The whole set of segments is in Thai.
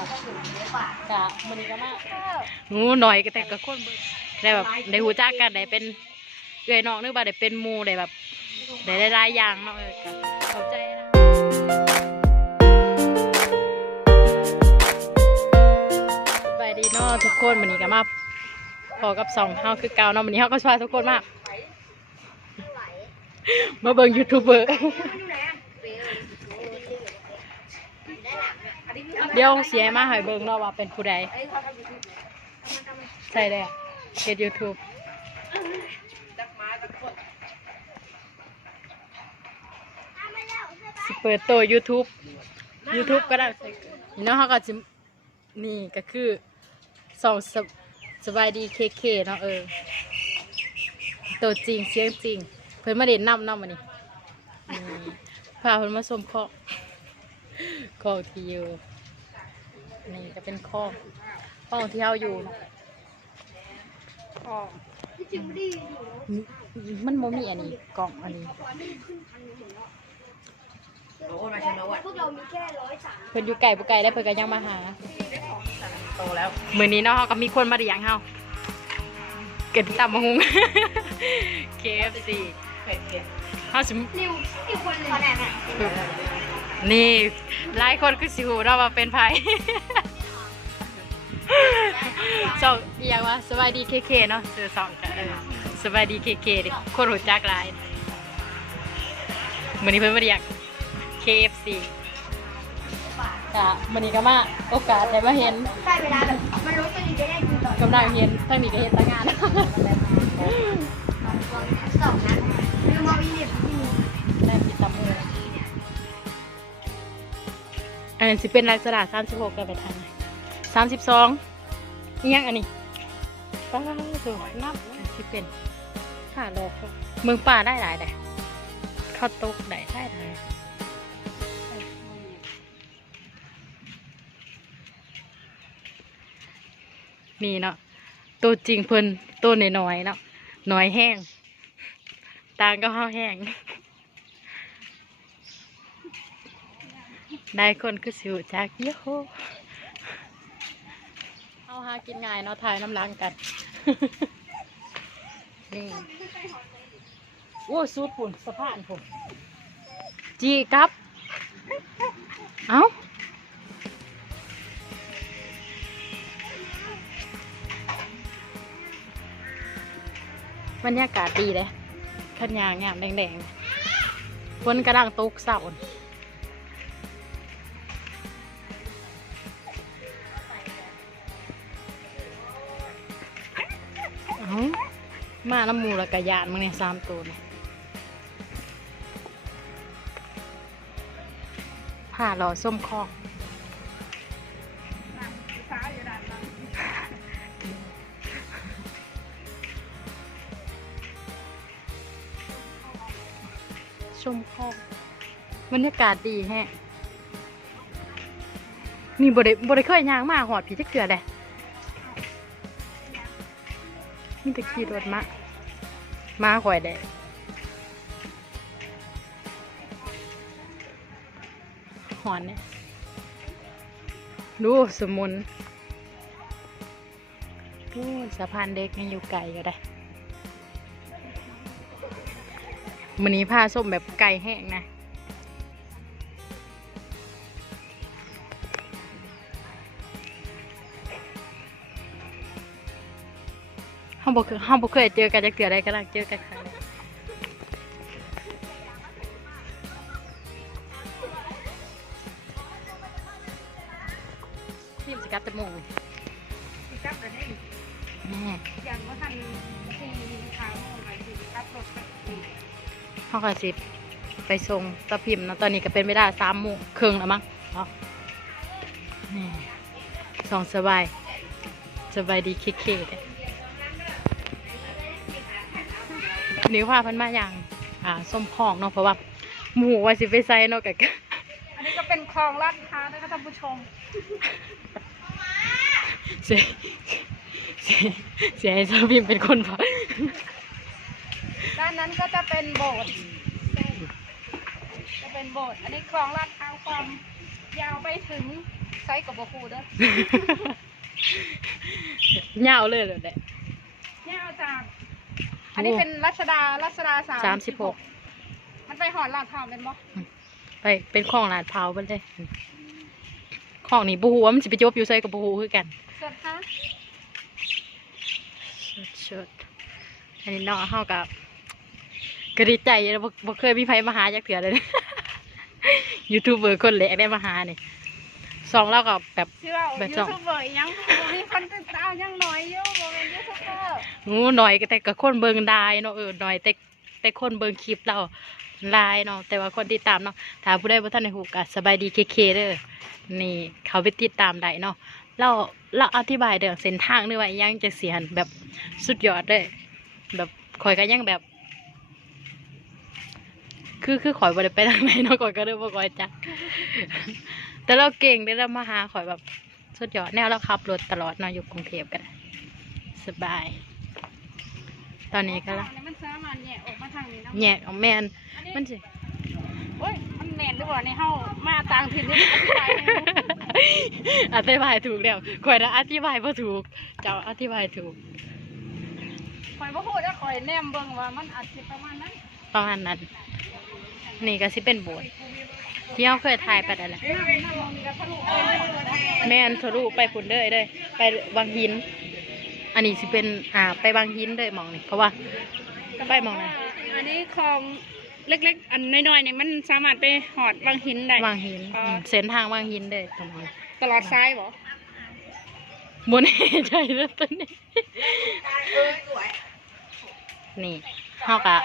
กับกะมันนี้ก็มางูหน่อยก็แต่ก็คนเบิ่งได้แบบได้หูจักกันได้เป็นเอื้อยน้องนึกว่าได้เป็นหมู่ได้แบบได้หลายๆอย่างเนาะเออก็เข้าใจนะสบายดีเนาะทุกคนวันนี้ก็มาพอกับสองเฮาคือเก่าเนาะวันนี้เฮาก็ชวนทุกคนมามาเบิ่งยูทูบเบอร์ เดี๋ยวเสียมาให้เบิ่งเนาะว่าเป็นผู้ใดใช่เลยเฮ็ดยูทูบสิเปิดโต YouTube YouTube ก็ได้เนาะเขาก็สินี่ก็คือสองสบสบายดีเคเคเนาะเออตัวจริงเสียงจริง เพิ่นมาเด่นนำนาะมื้อนี้อืมพาเพิ่นมาชมข้อข้อที่อยู่ นี่จะเป็นข้อข้อที่เราอยู่เนาะข้อมันโมมีอันนี้กล่องอันนี้พวกเรามีแค่ร้อยสามเพิ่นอยู่ไก่บุไก่ได้เพิ่นก็ยังมาหาโตแล้วมื้อนี้เนาะเราก็มีคนมาเลี้ยงเฮาเกิดตำมะฮุง KFC เผ็ดเผ็ดเฮาสินิวอีกคนหนึ่งแหละแม่ นี่หลายคนคือสิฮู้เนาะว่าเป็นไผสองอีหยังว่าสบายดีเคเคเนาะซื้อสองกันเออสบายดีเคเคดิคนรู้จักหลายมื้อนี้เพิ่นมาเลี้ยง KFC กะมันนี้ก็มาโอกาสได้มาเห็นใช่เวลาแบบมันรู้ตัวดีจะได้กินต่อกำลังเห็นทั้งนี้ก็เห็นตั้งงาน นนี้สิเป็นลักษณะสามสิบหกกันไปทางไหนสามสิบสองนี่ยังอันนี้ป้าสูนับสิเป็นห้าโลกเมืองป่าได้หลายแต่ข้าวตกได้ได้หลายนี่เนาะตัวจริงเพิ่นตัวน้อยๆเนาะน้อยแห้งตางก็ห้าแห้ง ได้คนคือสิวจากโยโฮเอาหากินง่ายเนาะถ่ายน้ำล้างกัน นี่โอ้ยสูดฝุ่นสะพานผมจีครับ เอ้าบรรยากาศดีเลยขันยางงามแดงๆฝนกระดังตกเสาร์ มาน้ำมูละกระยานมึงเนี่ยสามตัวเนี่ยผ่าหล่อส้มคอกชมคอกบรรยากาศดีแฮะนี่บริบริเคยยางมาหอดผีจะเกลือเลย มีแต่ขี่รถมามาข่อยได้หอนเนี่ยดูสมุนดูสะพานเด็กยังอยู่ไกลก็ได้มันนี้ผ้าส้มแบบไก่แห้งนะ ห้องบ่เคยห้องบ่เคยเจอกันจะเกลือได้ก็ลังเจอกันครั้งแรกทีมสกัดตะมูจับเลยได้แม่อย่างว่าทันทีทางของใครที่ขับรถไปห้องกระสิบไปส่งตะพิมพ์นะตอนนี้ก็เป็นเวลาสามโมงครึ่งแล้วมั้งเนาะสองสบาย สบายดีเคเคเด้นิ้วพาเพันมาอย่างอ่าส้มพองเนาะเพราะว่าหมูว่าสิไปใส่เนาะกับอันนี้ก็เป็นคลองลาดพร้าวนะคะท่านผู้ชมเสียเสียเสียให้ตะพิมพ์เป็นคนพอด้านนั้นก็จะเป็นโบสถ์จะเป็นโบสถ์อันนี้คลองลาดพร้าวความยาวไปถึงใช้กับบ่คูเด้อเหงาเลยเลยแหละเนี่ยเอาจาก อันนี้เป็นรัชดารัชดาสามสามสิบหกมันไปหอดลาดพร้าวเป็นบ่ไปเป็นของลาดพร้าวไปเลยของนี่บูฮูว่ามันสิไปจบอยู่ไสกับบูฮูคือกันสดฮะเชิดๆอันนี้เนาะเฮากับก็ดีใจอยู่แล้วบ่บ่เคยมีไผมาหาจักเถื่อเลยยูทูบเบอร์คนแรกได้มาหานี่ สองเราก็แบบ เชื่อแบบยูสอง ทูบเบอร์อีหยังบ่มีคนติดตามยังน้อยอยู่บ่เป็นยูทูบเบอร์งูหน่อยก็แต่ก็คนเบิงได้เนาะเออหน่อยแต่แต่คนเบิงคลิปเราหลายเนาะแต่ว่าคนติดตามเนาะถ้าผู้ใดบ่ทันได้ฮู้ก็สบายดีเคเคเด้อนี่เขาไปติดตามได้เนาะเราเราอธิบายเรื่องเส้นทางด้วยว่าอิหยังจะเสียนแบบสุดยอดเลยแบบข่อยก็ยังแบบ คือคือข่อยบ่ได้ไปทางไหนเนาะข่อยก็เริ่มบ่ข่อยจัก แต่เราเก่งได้เรามาหาข่อยแบบสุดยอดแนวเราขับรถตลอดเนาะอยู่กรุงเทพกัน สบาย ตอนนี้ก็ละอันนี้มันสามารถแยกออกมาทางนี้เนาะแยกออกแมนอันนี้มันสิโอ้ยมันแม่นหรือเปล่าในเฮามาต่างถิ่นนี่อธิบายให้รู้อธิบายถูกแล้วข่อยนะอธิบายบ่ถูก เจ้าอธิบายถูกข่อยบ่พูดแล้วข่อยแนมเบิ่งว่ามันอาจสิประมาณนั้นประมาณนั้น นี่ก็สิเป็นโบสถ์ที่เราเคยถ่ายไปนั่นแหละน้ำน้ำมองนี่ก็ทะลุไปหมดเลยแม่นทะลุไปพุ่นเด้อเด้อไปบางหิน อันนี้สิเป็นอ่าไปบางหินเด้อหมองนี่เพราะว่าไปหมองนั้นอันนี้คลองเล็กๆ อันน้อยๆเนี่ยมันสามารถไปหอดบางหินได้บางหินอืมเส้นทางบางหินเด้อตรงนั้นตลอดซ้ายบ่บนใจแล้วตอนนี้นี่เฮากะ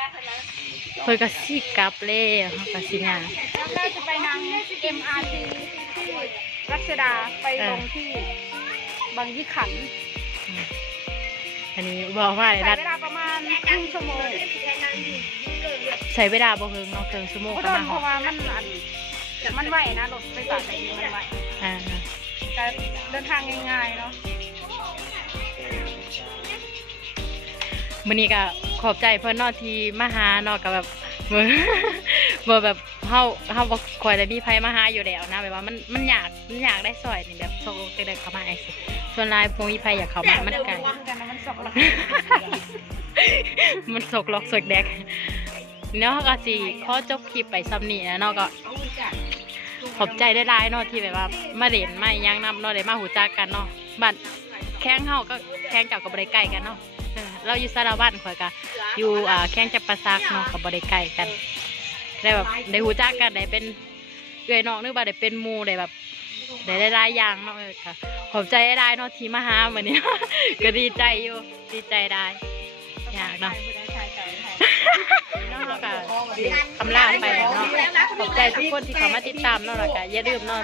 เพิ่นก็สิกลับแล้วเฮาก็สิงานแล้วก็จะไปทาง MRT ที่รัชดาไปลงที่บางยี่ขันธ์อันนี้บอกว่าใช้นัดเวลาประมาณครึ่งชั่วโมงใช้เวลาบ่เฮิงเนาะครึ่งชั่วโมงเพก็ราะมาเพฮอดราะว่ามันอันมันไหวนะรถไฟฟ้าสายสีมันไหวอ่าการเดินทางง่ายๆเนาะมื้อนี้ก็ ขอบใจเพิ่นนาะที่มาหาเนาะก็แบบบ่บ่แบบเฮาเฮาบ่คอยได้มีไผมาหาอยู่แล้วนะแบบว่ามันมันอยากมันอยากได้ซอยนี่แบบโซกได้เข้ามาไอ้สิส่วนลายบ่มีไผอยากเข้ามามันไกลกันมันสกหลักมันสกลอกสกแดกเนาะก็สิขอจบคลิปไปซ้ำนี้นะเนาะก็ขอบใจได้หลายเนาะที่แบบว่ามาเล่นมายังนำเนาะได้มาหูจักกันเนาะบ้านแข้งเฮาก็แข้งเจ้าก็บ่ได้ใกล้กันเนาะ เราอยู่สารวัตรข่อยก็อยู่อ่าแข้งจับประซักเนาะก็บ่ได้ใกล้กันได้แบบได้หูจักกันได้เป็นเอื้อยน้องนึกว่าได้เป็นมูได้แบบได้หลายๆอย่างเนาะค่ะขอบใจได้เนาะทีมาหามื้อนี้ก็ดีใจอยู่ดีใจได้อยากเนาะน้องเราก็คำลาไปเนาะขอบใจทุกคนที่เข้ามาติดตามเนาะแล้วก็อย่าลืมเนาะ